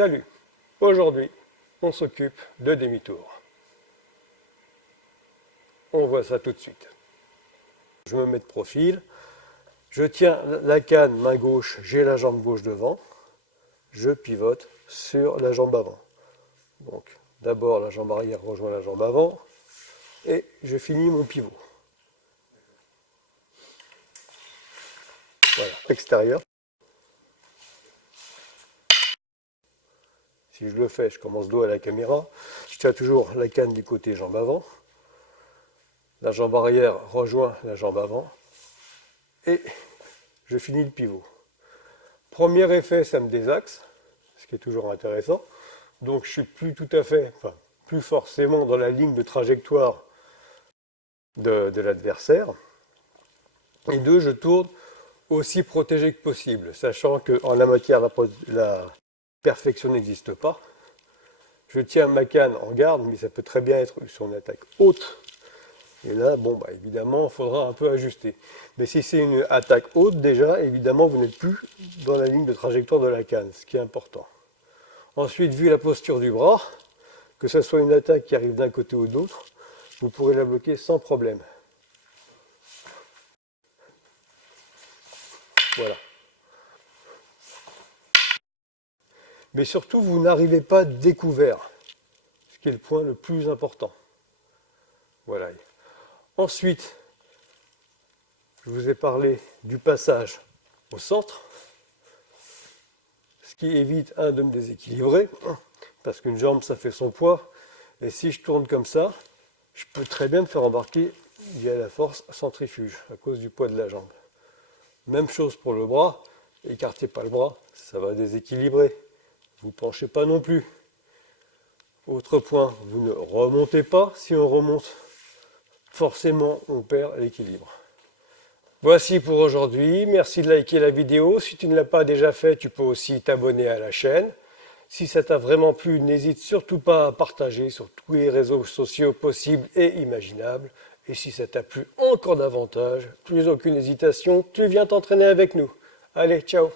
Salut! Aujourd'hui, on s'occupe de demi-tour. On voit ça tout de suite. Je me mets de profil. Je tiens la canne main gauche, j'ai la jambe gauche devant. Je pivote sur la jambe avant. Donc, d'abord la jambe arrière rejoint la jambe avant. Et je finis mon pivot. Voilà, extérieur. Si je le fais, je commence dos à la caméra. Je tiens toujours la canne du côté jambe avant. La jambe arrière rejoint la jambe avant. Et je finis le pivot. Premier effet, ça me désaxe, ce qui est toujours intéressant. Donc je suis plus tout à fait, enfin, plus forcément dans la ligne de trajectoire de l'adversaire. Et deux, je tourne aussi protégé que possible, sachant qu'en la matière, la perfection n'existe pas. Je tiens ma canne en garde, mais ça peut très bien être sur une attaque haute. Et là, bon, bah, évidemment, il faudra un peu ajuster. Mais si c'est une attaque haute, déjà, évidemment, vous n'êtes plus dans la ligne de trajectoire de la canne, ce qui est important. Ensuite, vu la posture du bras, que ce soit une attaque qui arrive d'un côté ou de l'autre, vous pourrez la bloquer sans problème. Voilà. Mais surtout, vous n'arrivez pas découvert, ce qui est le point le plus important. Voilà. Ensuite, je vous ai parlé du passage au centre, ce qui évite de me déséquilibrer, parce qu'une jambe, ça fait son poids, et si je tourne comme ça, je peux très bien me faire embarquer via la force centrifuge, à cause du poids de la jambe. Même chose pour le bras, écartez pas le bras, ça va déséquilibrer. Vous penchez pas non plus. Autre point, vous ne remontez pas. Si on remonte, forcément, on perd l'équilibre. Voici pour aujourd'hui. Merci de liker la vidéo. Si tu ne l'as pas déjà fait, tu peux aussi t'abonner à la chaîne. Si ça t'a vraiment plu, n'hésite surtout pas à partager sur tous les réseaux sociaux possibles et imaginables. Et si ça t'a plu encore davantage, plus aucune hésitation, tu viens t'entraîner avec nous. Allez, ciao!